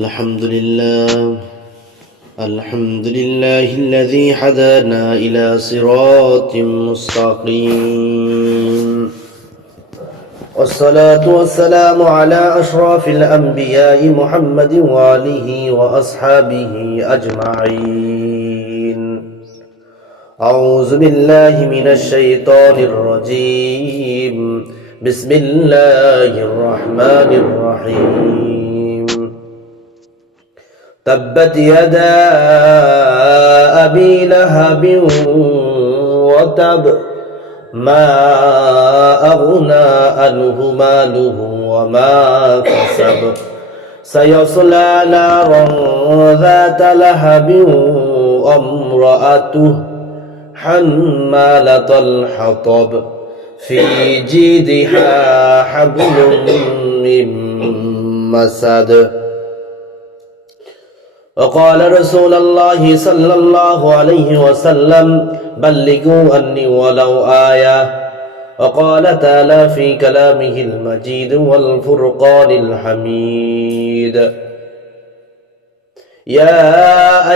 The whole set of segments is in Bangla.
الحمد لله الذي هدانا إلى صراط مستقيم والصلاة والسلام على أشرف الأنبياء محمد وآله وأصحابه أجمعين. أعوذ بالله من الشيطان الرجيم. بسم الله الرحمن الرحيم. تبت يدا أبي لهب وتب ما أغنى عنه ماله وما كسب سيصلى نارا ذات لهب وامرأته حمالة الحطب في جيدها حبل من مسد. وقال رسول الله صلى الله عليه وسلم بلغوا عني ولو آية. وقال تعالى في كلامه المجيد والفرقان الحميد يا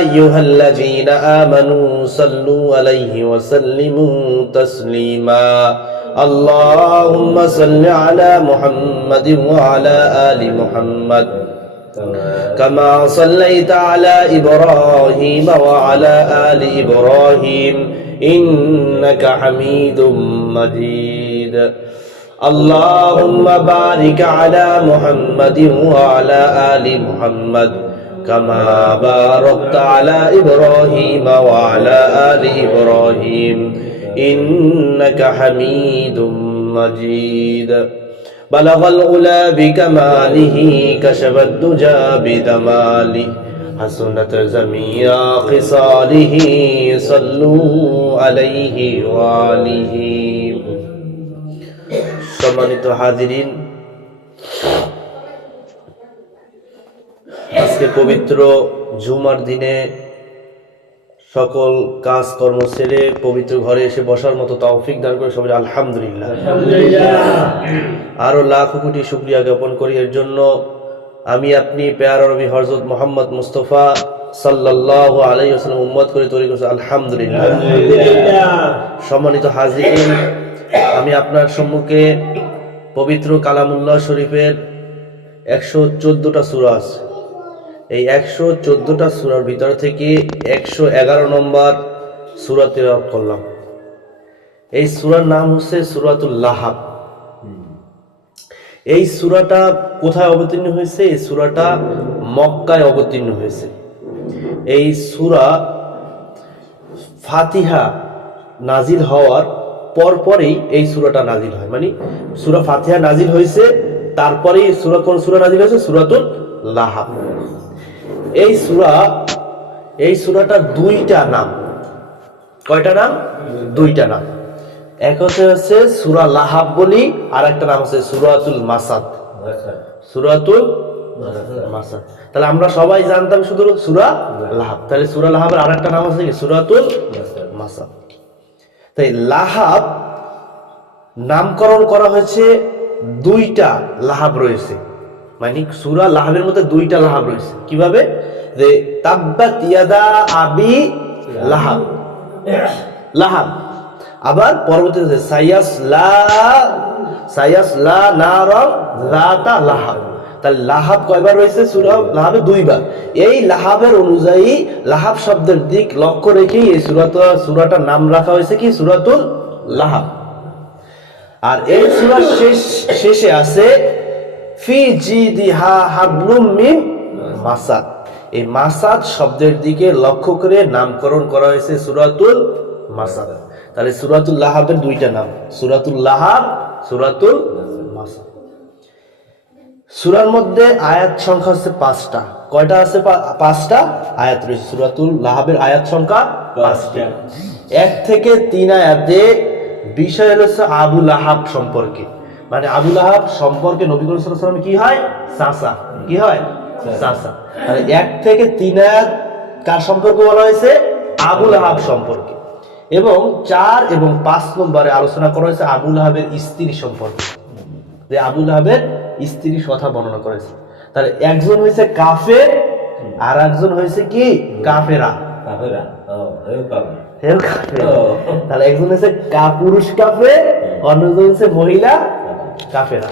أيها الذين آمنوا صلوا عليه وسلموا تسليما. اللهم صل على محمد وعلى آل محمد كما صليت على إبراهيم وعلى آل إبراهيم إنك حميد مجيد. اللهم بارك على محمد وعلى آل محمد كما باركت على إبراهيم وعلى آل إبراهيم إنك حميد مجيد. بلغ العلا بكماله كشف الدجى بجماله حسنت جميع خصاله صلوا عليه وآله. সম্মানিত হাজিরিন, আজকে পবিত্র জুমার দিনে সকল কাজ কর্ম ছেড়ে পবিত্র ঘরে এসে বসার মতো তৌফিক দান করে সবাই আলহামদুলিল্লাহ। আরো লাখ কোটি শুকরিয়া জ্ঞাপন করি এর জন্য। আমি আপনি প্যারা নবী হযরত মুহাম্মদ মুস্তাফা সাল্লাল্লাহু আলাইহি ওয়াসাল্লাম উম্মত করে তৈরি করেছে আলহামদুলিল্লাহ। সম্মানিত হাজিরিন, আমি আপনার সম্মুখে পবিত্র কালামুল্লাহ শরীফের 114টা সূরা আছে। এই 114টা সূরার ভিতর থেকে 111 নম্বর সূরা তেলাওয়াত করলাম। এই সূরার নাম হচ্ছে সূরাতুল লাহাব। এই সূরাটা কোথায় অবতীর্ণ হয়েছে? এই সূরাটা মক্কায় অবতীর্ণ হয়েছে। এই সূরা ফাতিহা নাজিল হওয়ার পরপরই এই সূরাটা নাজিল হয়। মানে সূরা ফাতিহা নাজিল হয়েছে, তারপরেই সূরা কোন সূরা নাজিল হয়েছে? সূরাতুল লাহাব। এই সূরাটার দুইটা নাম। কয়টা নাম? দুইটা নাম। এক হচ্ছে সূরা লাহাব বলি, আর একটা নাম হচ্ছে সূরাতুল মাসাদ। সূরাতুল মাসাদ। তাহলে আমরা সবাই জানতাম শুধু সূরা লাহাব। তাহলে সূরা লাহাবের আরেকটা নাম আছে কি? সূরাতুল মাসাদ। তাই লাহাব নামকরণ করা হয়েছে, দুইটা লাহাব রয়েছে। মানে সূরা লাহাবের মধ্যে দুইটা লাহাব রয়েছে। কিভাবে? যে তাব্বাত ইয়াদা আবি লাহাব, লাহাব। আবার পরবর্তীতে সায়াসলা নারান যাতা লাহাব। তাহলে লাহাব কয়বার রয়েছে? সূরা লাহাবে দুইবার। এই লাহাবের অনুযায়ী লাহাব শব্দের দিক লক্ষ্য রেখে এই সূরাটার নাম রাখা হয়েছে কি? সূরাতুল লাহাব। আর এই সূরার শেষে আছে ফি জিদিহা হাবলুম মিন মাসাদ। এই মাসাদ শব্দের দিকে লক্ষ্য করে নামকরণ করা হয়েছে সূরাতুল মাসাদ। তাহলে সূরাতুল লাহাবের দুইটা নাম, সূরাতুল লাহাব, সূরাতুল মাসাদ। সূরার মধ্যে আয়াত সংখ্যা হচ্ছে 5টা। কয়টা আছে? 5টা আয়াত রয়েছে। সূরাতুল লাহাবের আয়াত সংখ্যা 5টা। 1 থেকে 3 আয়াতে বিষয় হচ্ছে আবু লাহাব সম্পর্কে। মানে আবু লাহাব সম্পর্কে নবী করিম সাল্লাল্লাহু আলাইহি ওয়াসাল্লাম কি হয়? চাচা। কি হয়? চাচা। তাহলে 1 থেকে 3 আয়াত কার সম্পর্কে বলা হয়েছে? আবু লাহাব সম্পর্কে। এবং 4 এবং 5 নম্বরে আলোচনা করা হয়েছে আবু লাহাবের স্ত্রী সম্পর্কে, যে আবু লাহাবের স্ত্রীর কথা বর্ণনা করেছে। তাহলে একজন হয়েছে কাফের আর একজন হয়েছে কি কাফেরা। তাহলে একজন হচ্ছে পুরুষ কাফের, অন্যজন হচ্ছে মহিলা কাফেরা।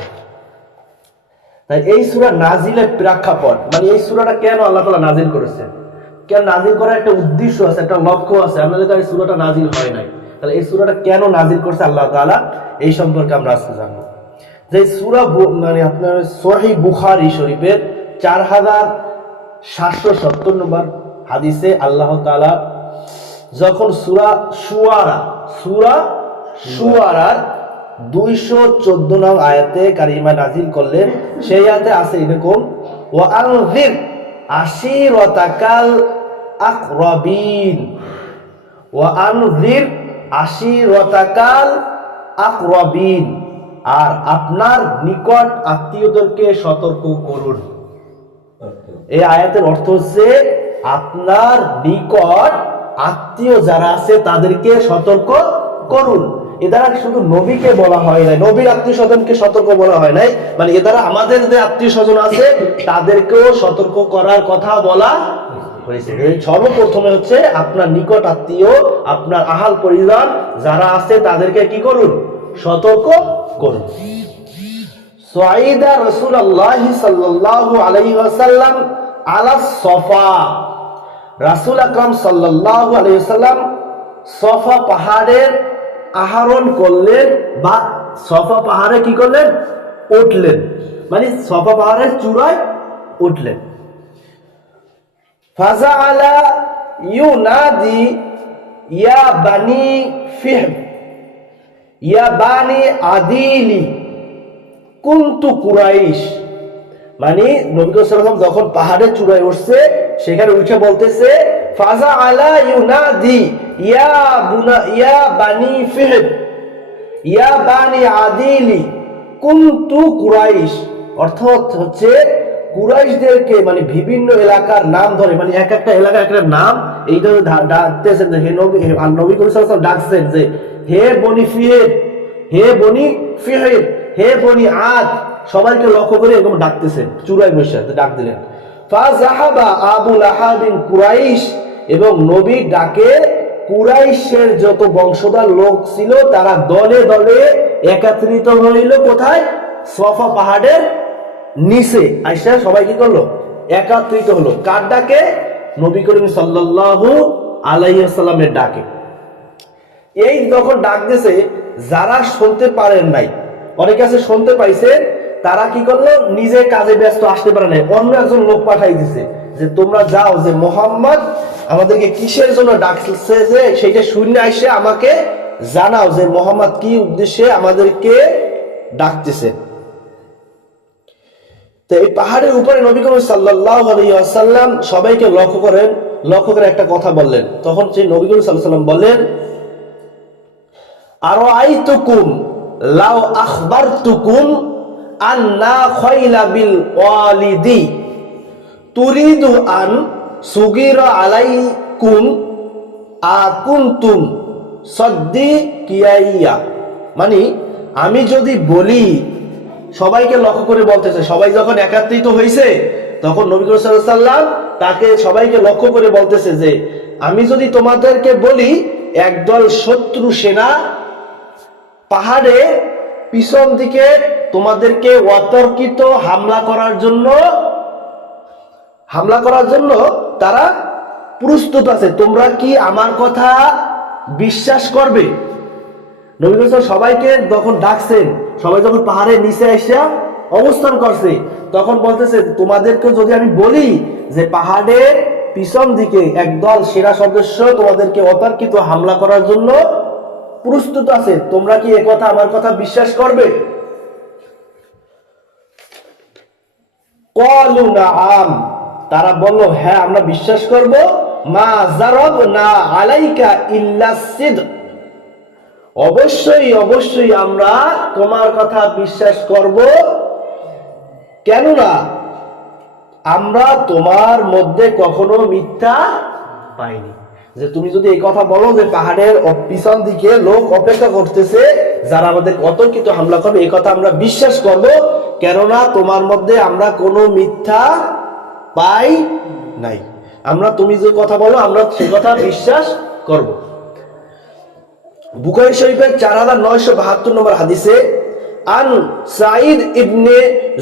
তাই এই সূরা নাজিলের প্রেক্ষাপট, মানে এই সূরাটা কেন আল্লাহ তাআলা নাজিল করেছেন, কেন নাজিল করার একটা উদ্দেশ্য আছে, একটা লক্ষ্য আছে। আমাদের এই সূরাটা নাজিল হয় নাই, তাহলে এই সূরাটা কেন নাজিল করছে আল্লাহ তাআলা, এই সম্পর্কে আমরা আজকে জানবো। যে সূরা মানে আপনার সহিহ বুখারী শরীফের 4770 নম্বর হাদিসে আল্লাহ তাআলা যখন সূরা শুআরার 214 নং আয়াতে কারিমা নাজিল করলেন, সেই আয়াতে আছে এরকম, ওয়া আনযির আশিরাতাকাল আকরাবিন, ওয়া আনযির আশিরাতাকাল আকরাবিন, আর আপনার নিকট আত্মীয়দেরকে সতর্ক করুন। এই আয়াতের অর্থ হচ্ছে আপনার নিকট আত্মীয় যারা আছে তাদেরকে সতর্ক করুন। এ দ্বারা শুধু নবীকে বলা হয় নাই, নবীর আত্মীয় স্বজনকে সতর্ক বলা হয় নাই, মানে এ দ্বারা আমাদের যে আত্মীয় স্বজন আছে তাদেরকেও সতর্ক করার কথা বলা হয়েছে। সর্বপ্রথমে হচ্ছে আপনার নিকট আত্মীয়, আপনার আহাল পরিজন যারা আছে তাদেরকে কি করুন, সতর্ক করুন। সাইদা রাসূলুল্লাহ সাল্লাল্লাহু আলাইহি ওয়াসাল্লাম আলা সফা, রাসূল আকরাম সাল্লাল্লাহু আলাইহি ওয়াসাল্লাম সফা পাহাড়ের আরোহণ করলেন, বা সফা পাহাড়ে কি করলেন, উঠলেন, মানে সফা পাহাড়ের চূড়ায় উঠলেন। ফাজাআলা ইউনাদি ইয়া বানি ফিহর ইয়া বানি আদিলি কুনতু কুরাইশ, মানে নবী সাল্লাল্লাহু আলাইহি ওয়াসাল্লাম যখন পাহাড়ের চূড়ায় উঠছে সেখানে উঠে বলতেছে ফাজাআলা ইউনাদি ইয়া বানি ফিহর ইয়া বানি আদিলি কুনতু কুরাইশ, অর্থাৎ হচ্ছে কুরাইশদেরকে, মানে বিভিন্ন এলাকার নাম ধরে, মানে এক একটা এলাকার একটা নাম এই ধরে ডাকতেছেন। হে নবী, আর নবী সাল্লাল্লাহু আলাইহি ওয়াসাল্লাম ডাকছেন যে হে বনি ফিহর, হে বনি ফিহর, হে বনি আদ, সবাইকে লক্ষ্য করে এরকম ডাকতেছেন, চূড়ায় বসে ডাক দিলেন। ফাযাহাবা আবু লাহাবিন কুরাইশ, এবং নবী ডাকে কুরাইশের যত বংশধর লোক ছিল তারা দলে দলে একত্রিত হইল কোথায়, সফা পাহাড়ের নিচে আইসা সবাই কি করলো, একত্রিত হলো। কার ডাকে, নবী করিম সাল্লাল্লাহু আলাইহি ওয়াসাল্লামের ডাকে। এই যখন ডাক দিয়েছে, যারা শুনতে পারেন নাই, অনেক কাছে শুনতে পাইছে, তারা কি করলো, নিজে কাজে ব্যস্ত আসতে পারে নাই, অন্য একজন লোক পাঠাই দিছে যে তোমরা যাও, যে মোহাম্মদ আমাদেরকে কিসের জন্য ডাকছে, যে সেইটা শুনে আসে আমাকে জানাও যে মোহাম্মদ কি উদ্দেশ্যে আমাদেরকে ডাকতেছে। তো এই পাহাড়ের উপরে নবী করিম সাল্লাল্লাহু আলাইহি ওয়াসাল্লাম সবাইকে লক্ষ্য করে একটা কথা বললেন। তখন সেই নবী করিম সাল্লাল্লাহু আলাইহি ওয়াসাল্লাম বললেন, আরাআইতুকুম লাউ আখবারতুকুম আন্না খাইলা বিল ওয়ালিদি তুরিদু আন সুগিরা আলাইকুম আকুনতুম সাদ্দিকিয়া, মানে আমি যদি বলি, সবাইকে লক্ষ্য করে বলতেছে, সবাই যখন একত্রিত হয়েছে তখন নবী করিম সাল্লাল্লাহু আলাইহি ওয়াসাল্লাম তাকে সবাইকে লক্ষ্য করে বলতেছে যে আমি যদি তোমাদেরকে বলি একদল শত্রু সেনা পাহাড়ে পিছন দিকে তোমাদেরকে অতর্কিত হামলা করার জন্য তারা প্রস্তুত আছে, তোমরা কি আমার কথা বিশ্বাস করবে? নবী রাসূল সবাইকে যখন ডাকছেন, সবাই যখন পাহাড়ের নিচে এসে অবস্থান করছে, তখন বলতেছে তোমাদেরকে যদি আমি বলি যে পাহাড়ের পিছন দিকে একদল সেনা সদস্য তোমাদেরকে অতর্কিত হামলা করার জন্য প্রস্তুত আছে, তোমরা কি একথা আমার কথা বিশ্বাস করবে? ক্বালু নাআম, তারা বলল হ্যাঁ আমরা বিশ্বাস করব। মা জারাবনা আলাইকা ইল্লা সিদক, অবশ্যই আমরা তোমার কথা বিশ্বাস করব, কেননা আমরা তোমার মধ্যে কখনো মিথ্যা পাইনি। যে তুমি যদি এই কথা বলো যে পাহাড়ের পিছন দিকে লোক অপেক্ষা করতেছে যারা আমাদের অতর্কিত হামলা করবে, এই কথা আমরা বিশ্বাস করব, কেননা তোমার মধ্যে আমরা কোনো মিথ্যা পাই নাই। আমরা তুমি যে কথা বলো আমরা সে কথা বিশ্বাস করব। বুখারী শরীফের 4972 নম্বর হাদিসে আন সাঈদ ইবনে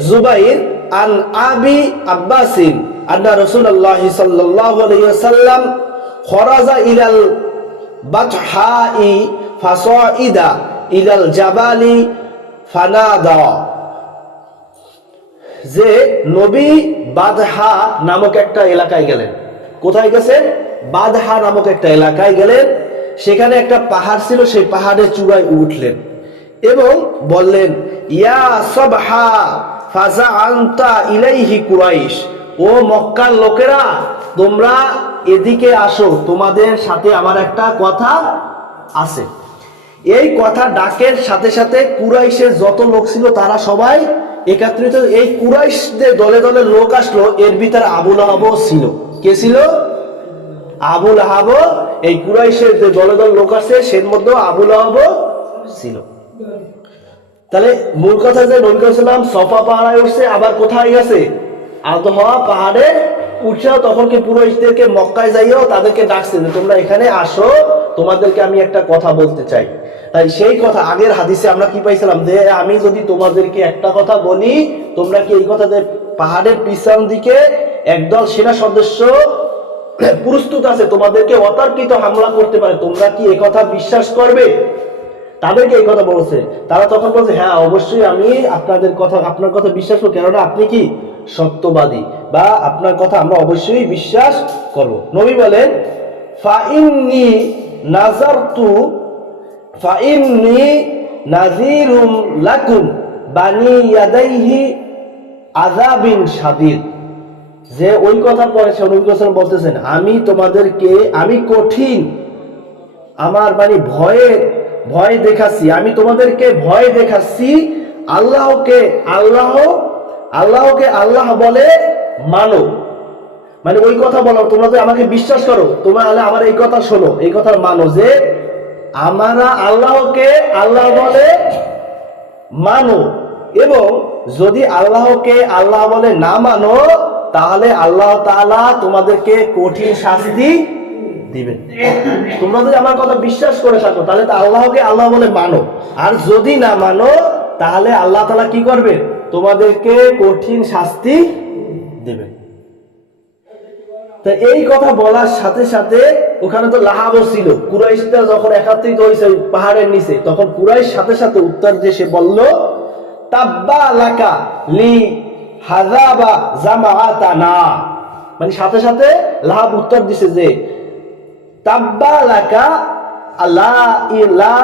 জুবাইর আন আবি আব্বাসিন আন্না রাসূলুল্লাহ সাল্লাল্লাহু আলাইহি ওয়াসাল্লাম খরাজা ইলাল বাতহাই ফাসাইদা ইলাল জাবালি ফানাদা, যে নবী বাদহা নামক একটা এলাকায় গেলেন। কোথায় গেছেন? বাদহা নামক একটা এলাকায় গেলেন। সেখানে একটা পাহাড় ছিল, সেই পাহাড়ের চূড়ায় উঠলেন এবং বললেন, ইয়া সাবহা ফাজাআনতা ইলাইহি কুরাইশ, ও মক্কার লোকেরা তোমরা এদিকে আসো, তোমাদের সাথে আমার একটা কথা আছে। এই কথা ডাকের সাথে সাথে কুরাইশের যত লোক ছিল তারা সবাই একত্রিত। এই কুরাইশদের দলে দলে লোক আসলো, এর ভিতরে আবু লাহাবও ছিল। কে ছিল? আবু লাহাব। এই কুরাইশের যে দলে দলে লোক আছে সের মধ্যে আবু লাহাবও ছিল। তাহলে মূল কথা যে নবী সাল্লাল্লাহু সফা পাহাড়ে উঠছে, আবার কোথায় গেছে? আদহা পাহাড়ে উঠছে। তখন কি কুরাইশদেরকে মক্কায় যাইও তাদেরকে ডাকছে যে তোমরা এখানে আসো, তোমাদেরকে আমি একটা কথা বলতে চাই। তাই সেই কথা আগের হাদিসে আমরা কি পাইছিলাম, যে আমি যদি তোমাদেরকে একটা কথা বলি, তোমরা কি এই কথাতে পাহাড়ের পিছন দিকে একদল সেনা সদস্য প্রস্তুত আছে তোমাদেরকে অতর্কিত হামলা করতে পারে, তোমরা কি এই কথা বিশ্বাস করবে? তাদেরকে এই কথা বলছে। তারা তখন বলছে, হ্যাঁ অবশ্যই আমি আপনার কথা বিশ্বাস করব, কেননা আপনি কি সত্যবাদী, বা আপনার কথা আমরা অবশ্যই বিশ্বাস করব। নবী বলেন, ফাইন্নি নাযীরুম লাকুম বানি ইয়াদাইহি আযাবিন শাদীদ, যে ওই কথা পরে সে নবী সাল্লাল্লাহু আলাইহি ওয়াসাল্লাম বলতেছেন, আমি তোমাদেরকে আমি কঠিন আমার মানে ভয় দেখাচ্ছি, আমি তোমাদেরকে ভয় দেখাচ্ছি। আল্লাহকে আল্লাহ বলে মানো, মানে ওই কথা বলো, তোমরা যে আমাকে বিশ্বাস করো, তোমরা আমার এই কথা শোনো, এই কথা মানো, যে আমরা আল্লাহকে আল্লাহ বলে মানো, এবং যদি আল্লাহকে আল্লাহ বলে না মানো তাহলে আল্লাহ তাআলা তোমাদেরকে কঠিন শাস্তি দিবেন। তোমরা যদি আমার কথা বিশ্বাস করে থাকো তাহলে তো আল্লাহকে আল্লাহ বলে মানো, আর যদি না মানো তাহলে আল্লাহ তাআলা কি করবে? তোমাদেরকে কঠিন শাস্তি দেবে। তা এই কথা বলার সাথে সাথে ওখানে তো লাহাবও ছিল। কুরাইশরা যখন একত্রিত হয়েছে পাহাড়ের নিচে, তখন কুরাইশ সাথে সাথে উত্তর দিয়ে সে বলল, তাব্বা লাকা লি হাযাবা জামাআতানা, মানে সাথে সাথে লাহাব উত্তর দিছে যে তাব্বা লাকা আলা ইলা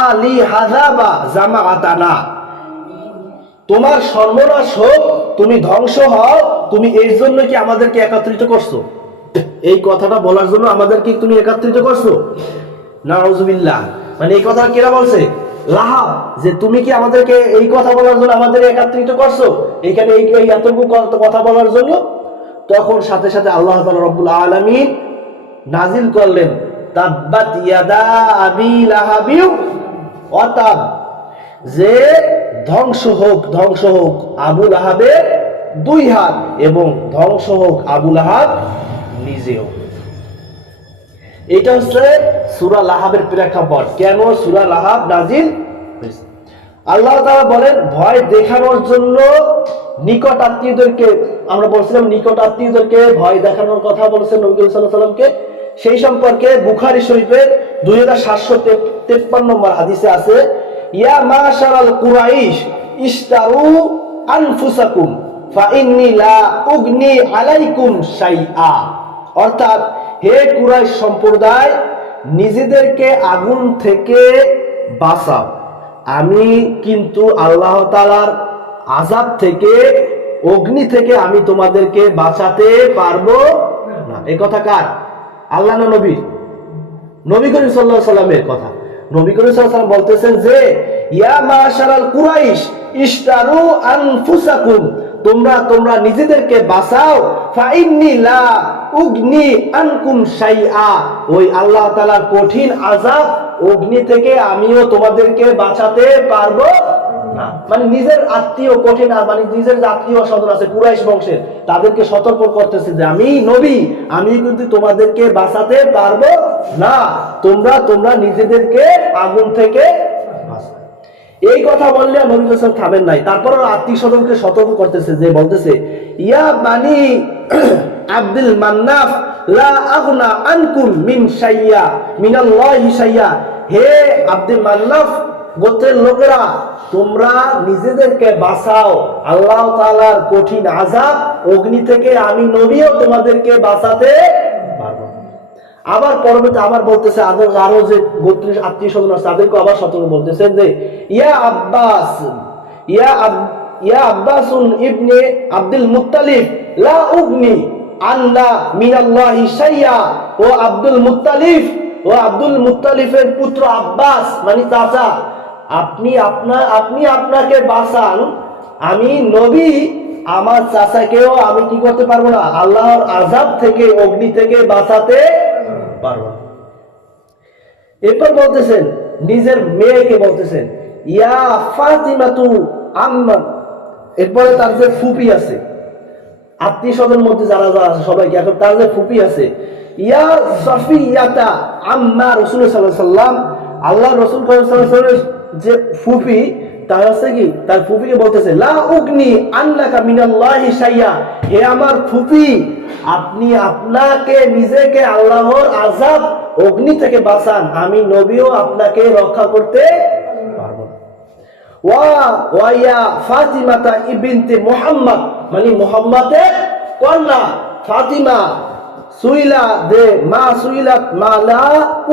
আলি হাযাবা জামাআতানা, তোমার সর্বনাশ হোক, তুমি ধ্বংস হও, তুমি এর জন্য কি আমাদেরকে একত্রিত করছো? এই কথাটা বলার জন্য আমাদেরকে তুমি একত্রিত করছো? নাউজুবিল্লাহ। মানে এই কথা কেরা বলছে? লাহাব, যে তুমি কি আমাদেরকে এই কথা বলার জন্য আমাদের একত্রিত করছো এখানে এই এতটুকু কথা বলার জন্য? তখন সাথে সাথে আল্লাহ তাআলা রব্বুল আলামিন নাজিল করলেন, তাব্বাত ইয়াদা আবি লাহাবি ওয়া তাব, যে ধ্বংস হোক আবু লাহাবের দুই হাত, এবং ধ্বংস হোক আবু লাহাব নিজেও। এটা হচ্ছে সূরা লাহাবের প্রেক্ষাপট, কেন সূরা লাহাব নাজিল হয়েছে। আল্লাহ তাআলা বলেন, ভয় দেখানোর জন্য নিকট আত্মীয়দেরকে, আমরা বলছিলাম নিকট আত্মীয়দেরকে ভয় দেখানোর কথা বলেছেন নবী সাল্লাল্লাহু আলাইহি ওয়াসাল্লামকে। সেই সম্পর্কে বুখারী শরীফের 2753 নম্বর হাদিসে আছে, ইয়া মাশারাল কুরাইশ ইশতারু আনফুসাকুম ফাইন্নী লা উগনি আলাইকুম শাইআ, অর্থাৎ হে কুরাইশ সম্প্রদায়, নিজেদেরকে আগুন থেকে বাঁচাও, আমি কিন্তু আল্লাহ তাআলার আযাব থেকে, অগ্নি থেকে আমি তোমাদেরকে বাঁচাতে পারবো না। এই কথা কার? আল্লাহ না নবী? নবী করিম সাল্লাল্লাহু আলাইহি ওয়াসাল্লামের কথা। নবী করিম সাল্লাল্লাহু আলাইহি ওয়াসাল্লাম বলতেছেন যে, ইয়া মাশারাল কুরাইশ ইশতারু আনফুসাকুম, তোমরা নিজেদেরকে বাঁচাও, ফাইন্নী লা উগনি আনকুম শাইআ, ওই আল্লাহ তাআলার কঠিন আযাব অগ্নি থেকে আমিও তোমাদেরকে বাঁচাতে পারবো না। মানে নিজের আত্মীয় কঠিন, মানে নিজের যে আত্মীয় স্বজন আছে কুরাইশ বংশের, তাদেরকে সতর্ক করতেছে যে আমি নবী, আমি কিন্তু তোমাদেরকে বাঁচাতে পারবো না, তোমরা নিজেদেরকে আগুন থেকে বাঁচাও। এই কথা বললে নবী রাসূল থামেন নাই, তারপর আত্মীয় স্বজনকে সতর্ক করতেছে, যে বলতেছে ইয়া বানি আব্দুল মান্নাফ লা আগনা আনকুম মিন শাইয়া মিনাল্লাহি শাইয়া, হে আব্দুল মান্নাফ গোত্রের লোকেরা, তোমরা নিজেদেরকে বাঁচাও আল্লাহ তাআলার কঠিন আযাব অগ্নি থেকে, আমি নবীও তোমাদেরকে বাঁচাতে পারবো না। আবার পরবর্তী আবার বলতেছে, আরো যে গোত্রের আত্মীয় স্বজন আছে তাদেরকে আবার সতর্ক বলতেছেন যে ইয়া আব্বাস ইয়া আব্বাসুন ইবনে আব্দুল মুত্তালিব লা উগনি আন্না মিনাল্লাহি শাইয়া, ও আব্দুল মুত্তালিফের পুত্র আব্বাস মানে চাচা, আপনি আপনাকে বাঁচান, আমি নবী আমার চাচাকেও আমি কি করতে পারবো না, আল্লাহর আযাব থেকে অগ্নি থেকে বাঁচাতে পারবো না। এরপর বলতেছেন নিজের মেয়েকে বলতেছেন ইয়া ফাতিমাতু আম্মা, এরপরে তার যে ফুপি আছে আত্মীয় স্বজনের মধ্যে যারা আছে সবাইকে, এখন তার যে ফুপি আছে ইয়া সাফিয়াতা আম্মা রাসূলুল্লাহ সাল্লাল্লাহু আলাইহি ওয়াসাল্লাম, আল্লাহ রাসূল সাল্লাল্লাহু আলাইহি ওয়াসাল্লামের যে ফুপি, তার হচ্ছে কি তার ফুপিকে বলতেছে লা উগনি আন্নাকা মিনাল্লাহি শাইয়া, হে আমার ফুপি, আপনাকে নিজেকে আল্লাহর আযাব অগ্নি থেকে বাঁচান, আমি নবীও আপনাকে রক্ষা করতে পারবো না। ওয়া ইয়া ফাতিমাতা ইবিনতে মুহাম্মদ, মানে মুহাম্মাদের কন্যা ফাতিমা, সুইলা দে মা সুইলাত মা লা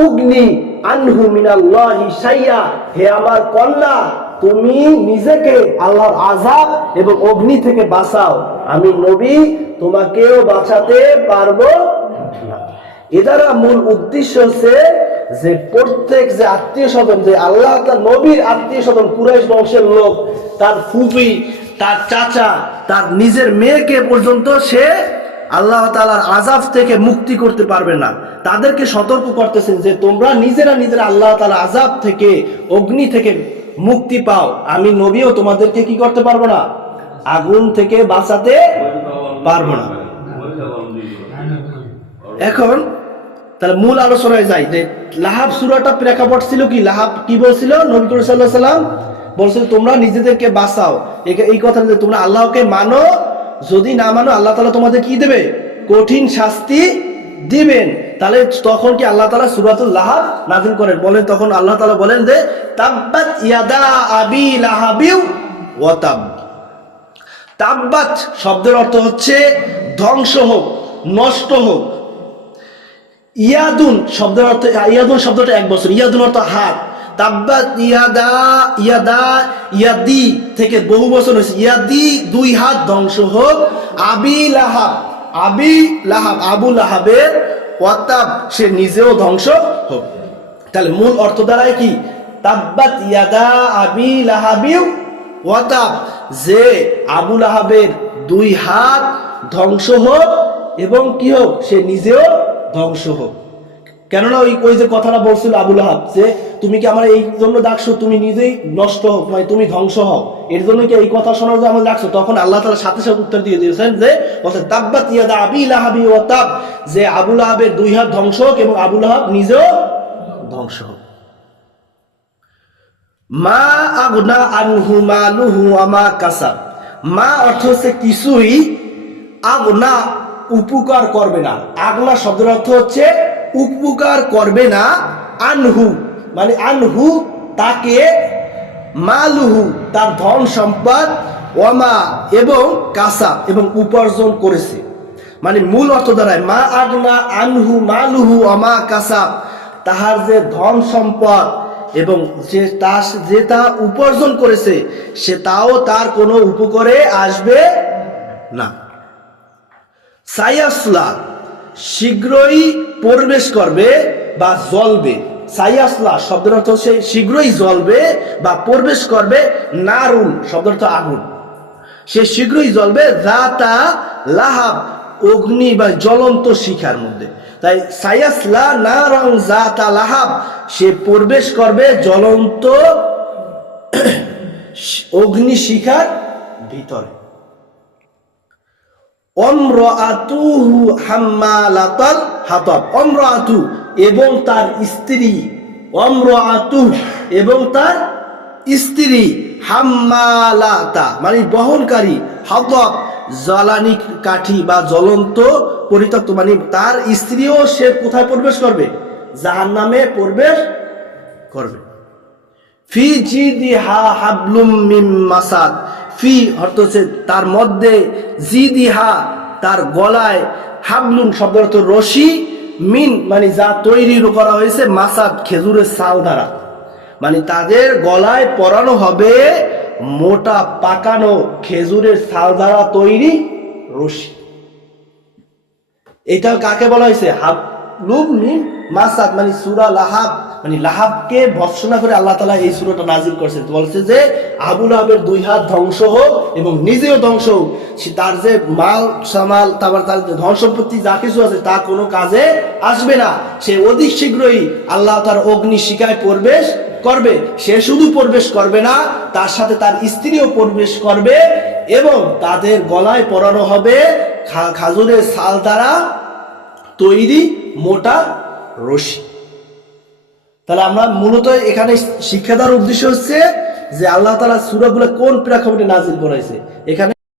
উগনি আনহু মিনাল্লাহি শাইয়া, হে আমার কন্যা, তুমি নিজেকে আল্লাহর আযাব এবং অগ্নি থেকে বাঁচাও, আমি নবী তোমাকেও বাঁচাতে পারবো না। এদারা মূল উদ্দেশ্য হচ্ছে যে প্রত্যেক যে আত্মীয় স্বজন, যে আল্লাহ তার নবীর আত্মীয় স্বজন কুরাইশ বংশের লোক, তার ফুফি, তার চাচা, তার নিজের মেয়েকে পর্যন্ত সে আল্লাহ তাআলার আযাব থেকে মুক্তি করতে পারবে না, তাদেরকে সতর্ক করতেছেন যে তোমরা নিজেরা আল্লাহ তাআলার আযাব থেকে অগ্নি থেকে মুক্তি পাও, আমি নবীও তোমাদেরকে কি করতে পারবো না, আগুন থেকে বাঁচাতে পারবো না। এখন তাহলে মূল আলোচনায় যাই যে লাহাব সূরাটা প্রেক্ষাপট ছিল কি, লাহাব কি বলছিল, নবী করিম সাল্লাল্লাহু আলাইহি ওয়াসাল্লাম বলছিল তোমরা নিজেদেরকে বাঁচাও, এই কথা যে তোমরা আল্লাহকে মানো, যদি না মানো আল্লাহ তাআলা তোমাদের কি দেবে, কঠিন শাস্তি দিবেন। তাহলে তখন কি আল্লাহ তাআলা সূরাতুল লাহাব নাযিল করেন, বলেন তখন আল্লাহ তাআলা বলেন যে তাব্বাত ইয়াদা আবি লাহাবিউ ওয়া তাব। তাব্বাত শব্দের অর্থ হচ্ছে ধ্বংস হোক, নষ্ট হোক। ইয়াদুন শব্দের অর্থ, ইয়াদুন শব্দটা এক বছর, ইয়াদুন অর্থ হাত, তাব্বাত ইয়াদি থেকে বহু বছর হয়েছে, ইয়াদি দুই হাত, ধ্বংস হোক আবি লাহাব আবু লাহাবের, ওয়াতাব সে নিজেও ধ্বংস হোক। তাহলে মূল অর্থ দাঁড়ায় কি, তাব্বাত ইয়াদা আবি লাহাবিউ ওয়াতাব, যে আবু লাহাবের দুই হাত ধ্বংস হোক এবং কি হোক, সে নিজেও ধ্বংস হোক। কেননা ওই যে কথাটা বলছিল আবু লাহাব, যে তুমি কি আমার এই জন্য ডাকছো, তুমি নিজেই নষ্ট হোক, মানে তুমি ধ্বংস হও, এর জন্য কি এই কথা শোনার জন্য আমাকে ডাকছো? তখন আল্লাহ তাআলা সাথে সাথে উত্তর দিয়ে দিয়েছেন যে তাব্বাত ইয়াদা আবি লাহাবি ওয়া তাব, যে আবু লাহাবের দুই হাত ধ্বংস হোক এবং আবু লাহাব নিজেও ধ্বংস হোক। মা আগনা আনহু মালুহু ওয়া মা কাসাব, মা অর্থ হচ্ছে কিছুই, আগনা উপকার করবে না, আগনা শব্দের অর্থ হচ্ছে উপকার করবে না, আনহু মানে আনহু তাকে, মালুহু তার ধন সম্পদ, ওয়ামা এবং কাসাব এবং উপার্জন করেছে। মানে মূল অর্থ দাঁড়ায় মা আগনা আনহু মালুহু ওয়ামা কাসাব, তাহার যে ধন সম্পদ এবং যে তা উপার্জন করেছে সে তাও তার কোনো উপকারে আসবে না। সায়াসলা শীঘ্রই প্রবেশ করবে বা জ্বলবে, সায়াসলা শব্দের অর্থ হচ্ছে শীঘ্রই জ্বলবে বা প্রবেশ করবে, নারুন শব্দের অর্থ আগুন, সে শীঘ্রই জ্বলবে, যাতা লাহাব অগ্নি বা জ্বলন্ত শিখার মধ্যে। তাই সায়াসলা নারং যাতা লাহাব, সে প্রবেশ করবে জ্বলন্ত অগ্নিশিখার ভিতরে। অমরাতুহু হাম্মালাতাল হাতাব, অমরাতু এবং তার স্ত্রী, অমরাতু এবং তার স্ত্রী, হাম্মালাতা মানে বহনকারী, হাতাব জ্বালানি কাঠি বা জ্বলন্ত পরিত্যক্ত, মানে তার স্ত্রীও সে কোথায় প্রবেশ করবে? জাহান্নামে প্রবেশ করবে। ফি জিদিহা হাবলুম মিন মাসাদ, ফি অর্থ হচ্ছে তার মধ্যে, জিদিহা তার গলায়, হাবলুন শব্দ অর্থ রশি, মিন মানে যা তৈরি করা হয়েছে, মাসাদ খেজুরের ছাল দ্বারা, মানে তাদের গলায় পরানো হবে মোটা পাকানো খেজুরের ছাল দ্বারা তৈরি রশি। এটা কাকে বলা হয়েছে? হাবলুম মিন মাসাদ, মানে সূরা লাহাব, মানে লাহাবকে ভর্ৎসনা করে আল্লাহ তাআলা এই সূরাটা নাজিল করেছেন। বলছে যে আবু লাহাবের 2 হাত ধ্বংস হোক এবং নিজেও ধ্বংস হোক, তার যে মাল সামাল, তারপর তার ধন সম্পত্তি যা কিছু আছে তা কোনো কাজে আসবে না। সে অধিক শীঘ্রই আল্লাহ তার অগ্নি শিখায় প্রবেশ করবে। সে শুধু প্রবেশ করবে না, তার সাথে তার স্ত্রীও প্রবেশ করবে এবং তাদের গলায় পরানো হবে খাজুরের ছাল দ্বারা তৈরি মোটা রশি। তাহলে আমরা মূলত এখানে শিক্ষা দেওয়ার উদ্দেশ্য হচ্ছে যে আল্লাহ তাআলা সূরাগুলো কোন প্রেক্ষাপটে নাজিল করেছে। এখানে